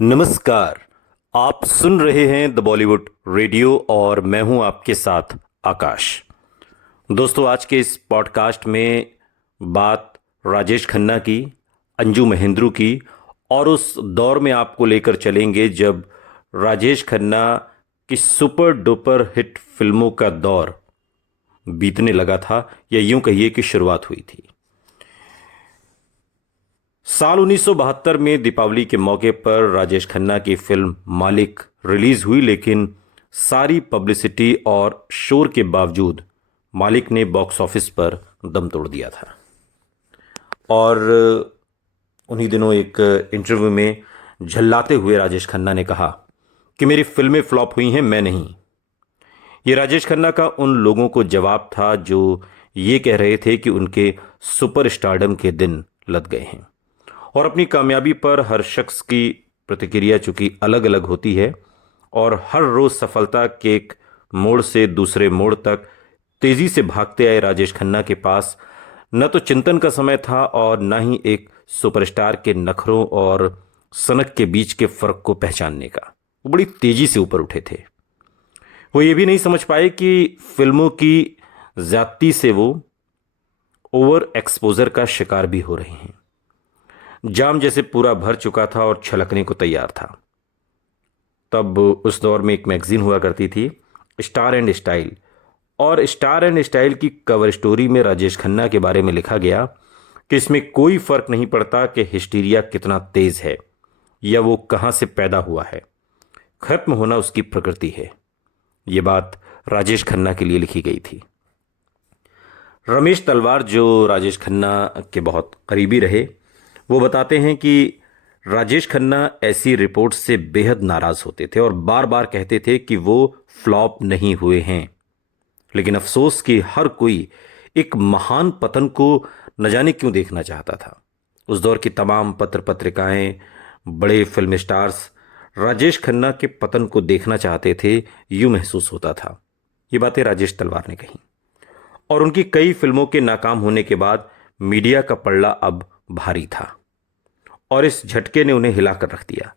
नमस्कार। आप सुन रहे हैं द बॉलीवुड रेडियो और मैं हूं आपके साथ आकाश। दोस्तों, आज के इस पॉडकास्ट में बात राजेश खन्ना की, अंजू महेंद्रू की और उस दौर में आपको लेकर चलेंगे जब राजेश खन्ना की सुपर डुपर हिट फिल्मों का दौर बीतने लगा था, या यूं कहिए कि शुरुआत हुई थी। साल 1972 में दीपावली के मौके पर राजेश खन्ना की फिल्म मालिक रिलीज हुई, लेकिन सारी पब्लिसिटी और शोर के बावजूद मालिक ने बॉक्स ऑफिस पर दम तोड़ दिया था। और उन्हीं दिनों एक इंटरव्यू में झल्लाते हुए राजेश खन्ना ने कहा कि मेरी फिल्में फ्लॉप हुई हैं, मैं नहीं। ये राजेश खन्ना का उन लोगों को जवाब था जो ये कह रहे थे कि उनके सुपर स्टारडम के दिन लद गए हैं। और अपनी कामयाबी पर हर शख्स की प्रतिक्रिया चूंकि अलग अलग होती है, और हर रोज सफलता के एक मोड़ से दूसरे मोड़ तक तेजी से भागते आए राजेश खन्ना के पास न तो चिंतन का समय था और न ही एक सुपरस्टार के नखरों और सनक के बीच के फर्क को पहचानने का। वो बड़ी तेजी से ऊपर उठे थे। वो ये भी नहीं समझ पाए कि फिल्मों की ज्यादती से वो ओवर एक्सपोजर का शिकार भी हो रहे हैं। जाम जैसे पूरा भर चुका था और छलकने को तैयार था। तब उस दौर में एक मैगजीन हुआ करती थी, स्टार एंड स्टाइल, और स्टार एंड स्टाइल की कवर स्टोरी में राजेश खन्ना के बारे में लिखा गया कि इसमें कोई फर्क नहीं पड़ता कि हिस्टीरिया कितना तेज है या वो कहां से पैदा हुआ है, खत्म होना उसकी प्रकृति है। ये बात राजेश खन्ना के लिए लिखी गई थी। रमेश तलवार, जो राजेश खन्ना के बहुत करीबी रहे, वो बताते हैं कि राजेश खन्ना ऐसी रिपोर्ट से बेहद नाराज होते थे और बार बार कहते थे कि वो फ्लॉप नहीं हुए हैं। लेकिन अफसोस कि हर कोई एक महान पतन को न जाने क्यों देखना चाहता था। उस दौर की तमाम पत्र पत्रिकाएं, बड़े फिल्म स्टार्स राजेश खन्ना के पतन को देखना चाहते थे, यूं महसूस होता था। ये बातें राजेश तलवार ने कही। और उनकी कई फिल्मों के नाकाम होने के बाद मीडिया का पलड़ा अब भारी था और इस झटके ने उन्हें हिलाकर रख दिया।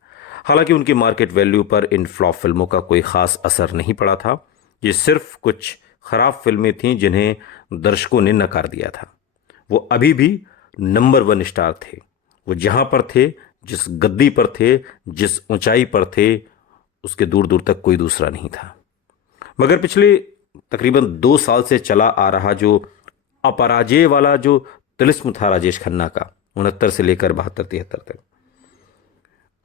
हालांकि उनकी मार्केट वैल्यू पर इन फ्लॉप फिल्मों का कोई खास असर नहीं पड़ा था। ये सिर्फ कुछ खराब फिल्में थीं जिन्हें दर्शकों ने नकार दिया था। वो अभी भी नंबर वन स्टार थे। वो जहां पर थे, जिस गद्दी पर थे, जिस ऊंचाई पर थे, उसके दूर दूर तक कोई दूसरा नहीं था। मगर पिछले तकरीबन 2 साल से चला आ रहा जो अपराजय वाला जो तिलिस्म था राजेश खन्ना का, 69 से लेकर 72-73 तक,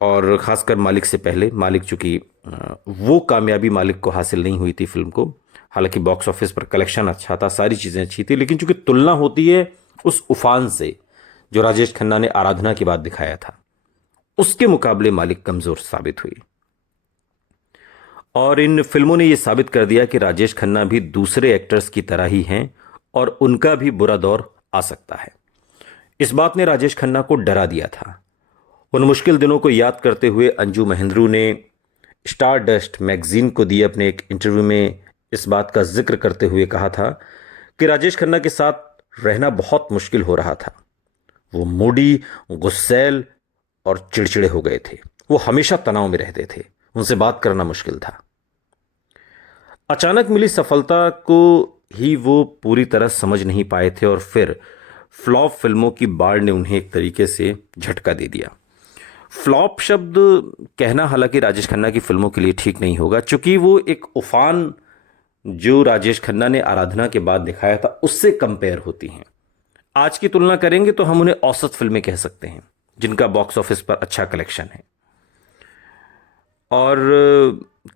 और खासकर मालिक से पहले, मालिक चूंकि वो कामयाबी मालिक को हासिल नहीं हुई थी फिल्म को। हालांकि बॉक्स ऑफिस पर कलेक्शन अच्छा था, सारी चीज़ें अच्छी थी, लेकिन चूंकि तुलना होती है उस उफान से जो राजेश खन्ना ने आराधना के बाद दिखाया था, उसके मुकाबले मालिक कमजोर साबित हुई। और इन फिल्मों ने यह साबित कर दिया कि राजेश खन्ना भी दूसरे एक्टर्स की तरह ही हैं और उनका भी बुरा दौर आ सकता है। इस बात ने राजेश खन्ना को डरा दिया था। उन मुश्किल दिनों को याद करते हुए अंजू महेंद्रू ने स्टार डस्ट मैगजीन को दिए अपने एक इंटरव्यू में इस बात का जिक्र करते हुए कहा था कि राजेश खन्ना के साथ रहना बहुत मुश्किल हो रहा था। वो मूडी, गुस्सैल और चिड़चिड़े हो गए थे। वो हमेशा तनाव में रहते थे, उनसे बात करना मुश्किल था। अचानक मिली सफलता को ही वो पूरी तरह समझ नहीं पाए थे और फिर फ्लॉप फिल्मों की बाढ़ ने उन्हें एक तरीके से झटका दे दिया। फ्लॉप शब्द कहना हालांकि राजेश खन्ना की फिल्मों के लिए ठीक नहीं होगा, क्योंकि वो एक उफान जो राजेश खन्ना ने आराधना के बाद दिखाया था उससे कंपेयर होती हैं। आज की तुलना करेंगे तो हम उन्हें औसत फिल्में कह सकते हैं जिनका बॉक्स ऑफिस पर अच्छा कलेक्शन है। और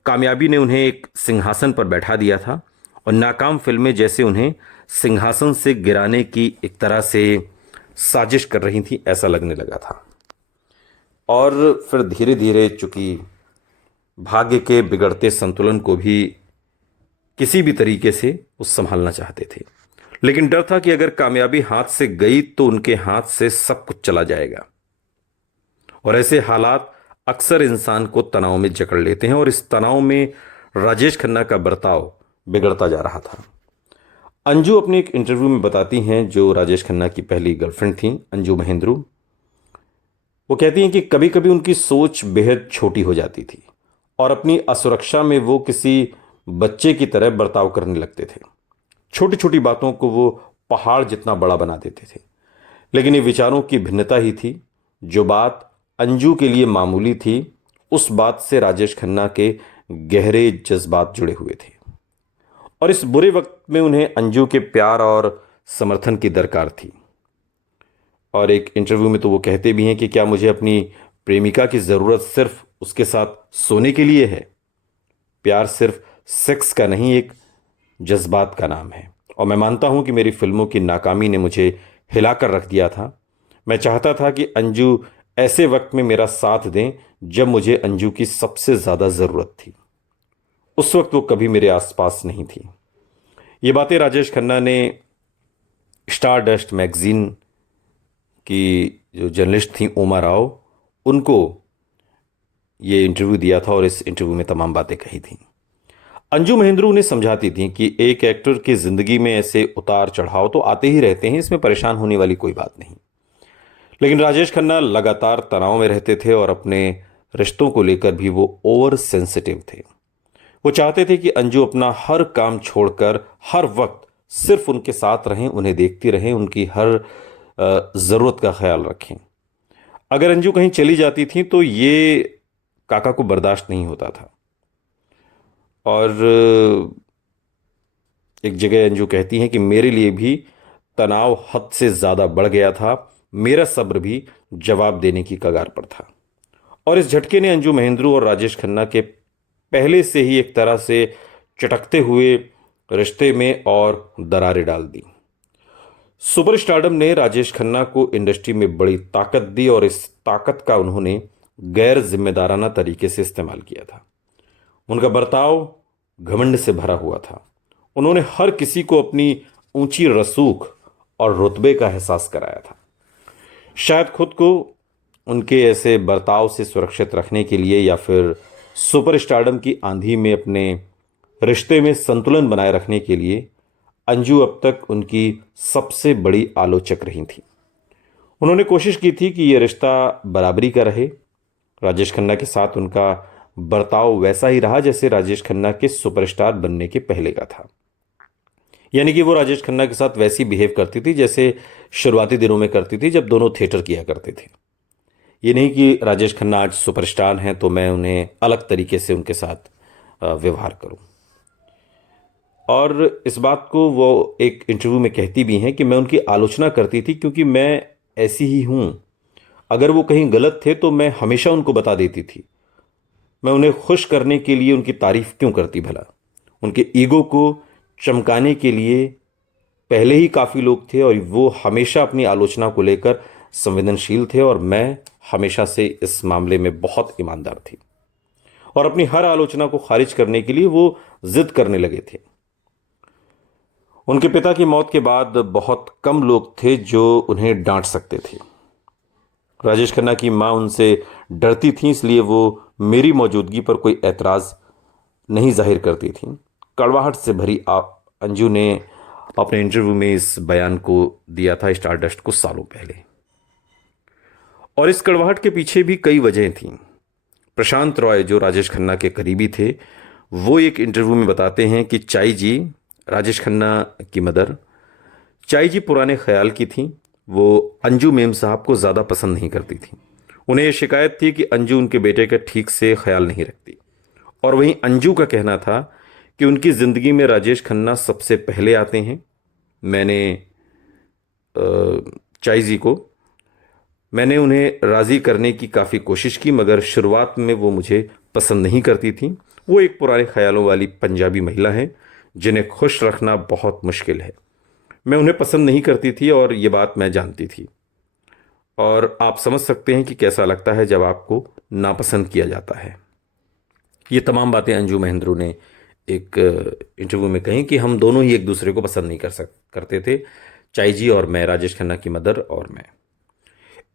कामयाबी ने उन्हें एक सिंहासन पर बैठा दिया था और नाकाम फिल्में जैसे उन्हें सिंहासन से गिराने की एक तरह से साजिश कर रही थी, ऐसा लगने लगा था। और फिर धीरे धीरे चूंकि भाग्य के बिगड़ते संतुलन को भी किसी भी तरीके से वो संभालना चाहते थे, लेकिन डर था कि अगर कामयाबी हाथ से गई तो उनके हाथ से सब कुछ चला जाएगा। और ऐसे हालात अक्सर इंसान को तनाव में जकड़ लेते हैं और इस तनाव में राजेश खन्ना का बर्ताव बिगड़ता जा रहा था। अंजू अपने एक इंटरव्यू में बताती हैं, जो राजेश खन्ना की पहली गर्लफ्रेंड थी, अंजू महेंद्रू, वो कहती हैं कि कभी कभी उनकी सोच बेहद छोटी हो जाती थी और अपनी असुरक्षा में वो किसी बच्चे की तरह बर्ताव करने लगते थे। छोटी छोटी बातों को वो पहाड़ जितना बड़ा बना देते थे। लेकिन ये विचारों की भिन्नता ही थी। जो बात अंजू के लिए मामूली थी, उस बात से राजेश खन्ना के गहरे जज्बात जुड़े हुए थे और इस बुरे वक्त में उन्हें अंजू के प्यार और समर्थन की दरकार थी। और एक इंटरव्यू में तो वो कहते भी हैं कि क्या मुझे अपनी प्रेमिका की ज़रूरत सिर्फ उसके साथ सोने के लिए है? प्यार सिर्फ सेक्स का नहीं, एक जज्बात का नाम है। और मैं मानता हूं कि मेरी फिल्मों की नाकामी ने मुझे हिलाकर रख दिया था। मैं चाहता था कि अंजू ऐसे वक्त में मेरा साथ दें जब मुझे अंजू की सबसे ज़्यादा ज़रूरत थी। उस वक्त वो कभी मेरे आसपास नहीं थी। ये बातें राजेश खन्ना ने स्टार डस्ट मैगजीन की जो जर्नलिस्ट थी उमा राव, उनको ये इंटरव्यू दिया था और इस इंटरव्यू में तमाम बातें कही थी। अंजू महेंद्रू उन्हें समझाती थी कि एक एक्टर की जिंदगी में ऐसे उतार चढ़ाव तो आते ही रहते हैं, इसमें परेशान होने वाली कोई बात नहीं। लेकिन राजेश खन्ना लगातार तनाव में रहते थे और अपने रिश्तों को लेकर भी वो ओवर सेंसिटिव थे। वो चाहते थे कि अंजू अपना हर काम छोड़कर हर वक्त सिर्फ उनके साथ रहें, उन्हें देखती रहें, उनकी हर ज़रूरत का ख्याल रखें। अगर अंजू कहीं चली जाती थी तो ये काका को बर्दाश्त नहीं होता था। और एक जगह अंजू कहती हैं कि मेरे लिए भी तनाव हद से ज़्यादा बढ़ गया था, मेरा सब्र भी जवाब देने की कगार पर था। और इस झटके ने अंजू महेंद्रू और राजेश खन्ना के पहले से ही एक तरह से चटकते हुए रिश्ते में और दरारें डाल दी। सुपर स्टारडम ने राजेश खन्ना को इंडस्ट्री में बड़ी ताकत दी और इस ताकत का उन्होंने गैर जिम्मेदाराना तरीके से इस्तेमाल किया था। उनका बर्ताव घमंड से भरा हुआ था। उन्होंने हर किसी को अपनी ऊंची रसूख और रुतबे का एहसास कराया था। शायद खुद को उनके ऐसे बर्ताव से सुरक्षित रखने के लिए या फिर सुपर स्टारडम की आंधी में अपने रिश्ते में संतुलन बनाए रखने के लिए अंजू अब तक उनकी सबसे बड़ी आलोचक रही थी। उन्होंने कोशिश की थी कि यह रिश्ता बराबरी का रहे। राजेश खन्ना के साथ उनका बर्ताव वैसा ही रहा जैसे राजेश खन्ना के सुपरस्टार बनने के पहले का था। यानी कि वो राजेश खन्ना के साथ वैसी बिहेव करती थी जैसे शुरुआती दिनों में करती थी जब दोनों थिएटर किया करते थे। ये नहीं कि राजेश खन्ना आज सुपरस्टार हैं तो मैं उन्हें अलग तरीके से उनके साथ व्यवहार करूं। और इस बात को वो एक इंटरव्यू में कहती भी हैं कि मैं उनकी आलोचना करती थी क्योंकि मैं ऐसी ही हूं। अगर वो कहीं गलत थे तो मैं हमेशा उनको बता देती थी। मैं उन्हें खुश करने के लिए उनकी तारीफ क्यों करती भला? उनके ईगो को चमकाने के लिए पहले ही काफ़ी लोग थे और वो हमेशा अपनी आलोचना को लेकर संवेदनशील थे और मैं हमेशा से इस मामले में बहुत ईमानदार थी। और अपनी हर आलोचना को खारिज करने के लिए वो जिद करने लगे थे। उनके पिता की मौत के बाद बहुत कम लोग थे जो उन्हें डांट सकते थे। राजेश खन्ना की मां उनसे डरती थी, इसलिए वो मेरी मौजूदगी पर कोई एतराज़ नहीं जाहिर करती थी। कड़वाहट से भरी अंजू ने अपने इंटरव्यू में इस बयान को दिया था स्टारडस्ट को सालों पहले। और इस कड़वाहट के पीछे भी कई वजहें थीं। प्रशांत रॉय जो राजेश खन्ना के करीबी थे, वो एक इंटरव्यू में बताते हैं कि चाई जी, राजेश खन्ना की मदर, चाई जी पुराने ख्याल की थीं। वो अंजू मेम साहब को ज़्यादा पसंद नहीं करती थी। उन्हें यह शिकायत थी कि अंजू उनके बेटे का ठीक से ख्याल नहीं रखती। और वहीं अंजू का कहना था कि उनकी ज़िंदगी में राजेश खन्ना सबसे पहले आते हैं। मैंने उन्हें राज़ी करने की काफ़ी कोशिश की, मगर शुरुआत में वो मुझे पसंद नहीं करती थी। वो एक पुराने ख्यालों वाली पंजाबी महिला हैं जिन्हें खुश रखना बहुत मुश्किल है। मैं उन्हें पसंद नहीं करती थी और ये बात मैं जानती थी। और आप समझ सकते हैं कि कैसा लगता है जब आपको नापसंद किया जाता है। ये तमाम बातें अंजू महेंद्रू ने एक इंटरव्यू में कही कि हम दोनों ही एक दूसरे को पसंद नहीं करते थे, चाई जी और मैं, राजेश खन्ना की मदर और मैं।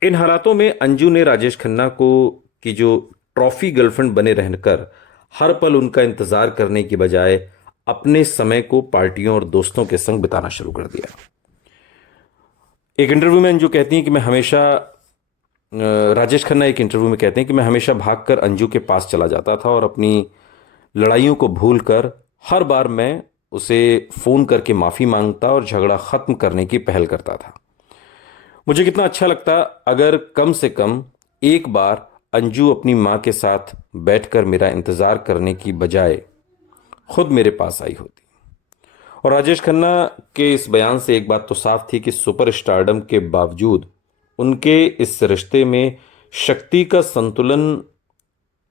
इन हालातों में अंजू ने राजेश खन्ना को की जो ट्रॉफी गर्लफ्रेंड बने रहकर हर पल उनका इंतज़ार करने की बजाय अपने समय को पार्टियों और दोस्तों के संग बिताना शुरू कर दिया। एक इंटरव्यू में अंजू कहती हैं कि मैं हमेशा राजेश खन्ना एक इंटरव्यू में कहते हैं कि मैं हमेशा भागकर अंजू के पास चला जाता था और अपनी लड़ाइयों को भूलकर हर बार मैं उसे फ़ोन करके माफ़ी मांगता और झगड़ा ख़त्म करने की पहल करता था। मुझे कितना अच्छा लगता अगर कम से कम एक बार अंजू अपनी माँ के साथ बैठकर मेरा इंतज़ार करने की बजाय खुद मेरे पास आई होती। और राजेश खन्ना के इस बयान से एक बात तो साफ थी कि सुपर स्टारडम के बावजूद उनके इस रिश्ते में शक्ति का संतुलन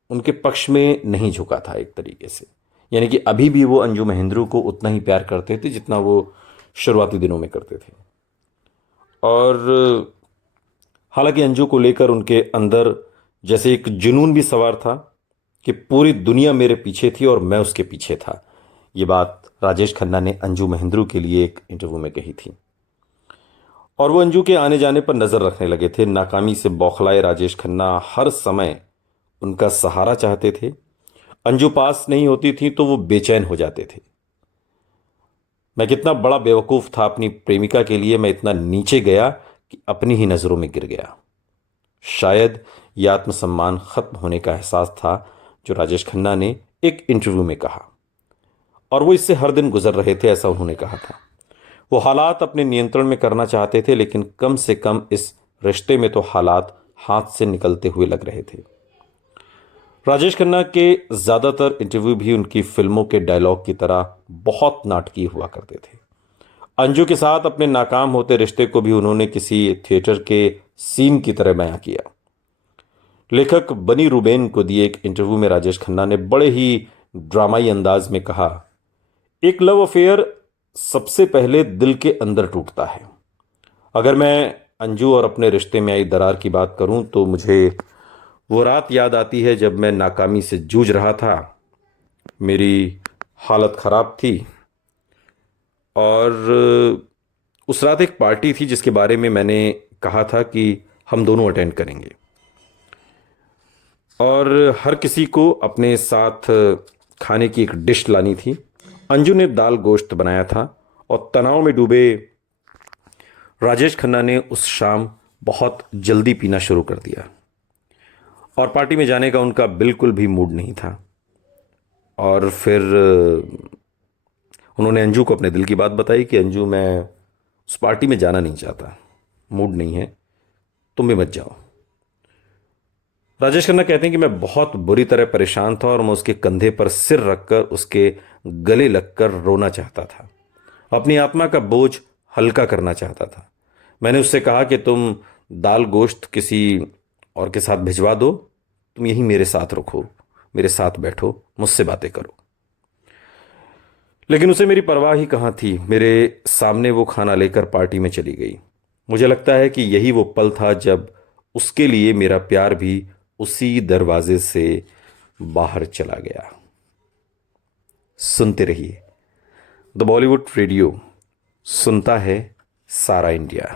उनके पक्ष में नहीं झुका था एक तरीके से। यानी कि अभी भी वो अंजू महेंद्रू को उतना ही प्यार करते थे जितना वो शुरुआती दिनों में करते थे। और हालांकि अंजू को लेकर उनके अंदर जैसे एक जुनून भी सवार था कि पूरी दुनिया मेरे पीछे थी और मैं उसके पीछे था। ये बात राजेश खन्ना ने अंजू महेंद्रू के लिए एक इंटरव्यू में कही थी। और वो अंजू के आने जाने पर नजर रखने लगे थे। नाकामी से बौखलाए राजेश खन्ना हर समय उनका सहारा चाहते थे। अंजू पास नहीं होती थी तो वो बेचैन हो जाते थे। मैं कितना बड़ा बेवकूफ था अपनी प्रेमिका के लिए, मैं इतना नीचे गया कि अपनी ही नजरों में गिर गया। शायद यह आत्मसम्मान खत्म होने का एहसास था जो राजेश खन्ना ने एक इंटरव्यू में कहा, और वो इससे हर दिन गुजर रहे थे, ऐसा उन्होंने कहा था। वो हालात अपने नियंत्रण में करना चाहते थे, लेकिन कम से कम इस रिश्ते में तो हालात हाथ से निकलते हुए लग रहे थे। राजेश खन्ना के ज़्यादातर इंटरव्यू भी उनकी फिल्मों के डायलॉग की तरह बहुत नाटकीय हुआ करते थे। अंजू के साथ अपने नाकाम होते रिश्ते को भी उन्होंने किसी थिएटर के सीन की तरह बयां किया। लेखक बनी रूबेन को दिए एक इंटरव्यू में राजेश खन्ना ने बड़े ही ड्रामाई अंदाज में कहा, एक लव अफेयर सबसे पहले दिल के अंदर टूटता है। अगर मैं अंजू और अपने रिश्ते में आई दरार की बात करूं तो मुझे वो रात याद आती है जब मैं नाकामी से जूझ रहा था। मेरी हालत ख़राब थी और उस रात एक पार्टी थी जिसके बारे में मैंने कहा था कि हम दोनों अटेंड करेंगे, और हर किसी को अपने साथ खाने की एक डिश लानी थी। अंजू ने दाल गोश्त बनाया था और तनाव में डूबे राजेश खन्ना ने उस शाम बहुत जल्दी पीना शुरू कर दिया और पार्टी में जाने का उनका बिल्कुल भी मूड नहीं था। और फिर उन्होंने अंजू को अपने दिल की बात बताई कि अंजू, मैं उस पार्टी में जाना नहीं चाहता, मूड नहीं है, तुम भी मत जाओ। राजेश खन्ना कहते हैं कि मैं बहुत बुरी तरह परेशान था और मैं उसके कंधे पर सिर रखकर उसके गले लगकर रोना चाहता था, अपनी आत्मा का बोझ हल्का करना चाहता था। मैंने उससे कहा कि तुम दाल गोश्त किसी और के साथ भिजवा दो, तुम यहीं मेरे साथ रखो, मेरे साथ बैठो, मुझसे बातें करो। लेकिन उसे मेरी परवाह ही कहाँ थी। मेरे सामने वो खाना लेकर पार्टी में चली गई। मुझे लगता है कि यही वो पल था जब उसके लिए मेरा प्यार भी उसी दरवाजे से बाहर चला गया। सुनते रहिए द बॉलीवुड रेडियो, सुनता है सारा इंडिया।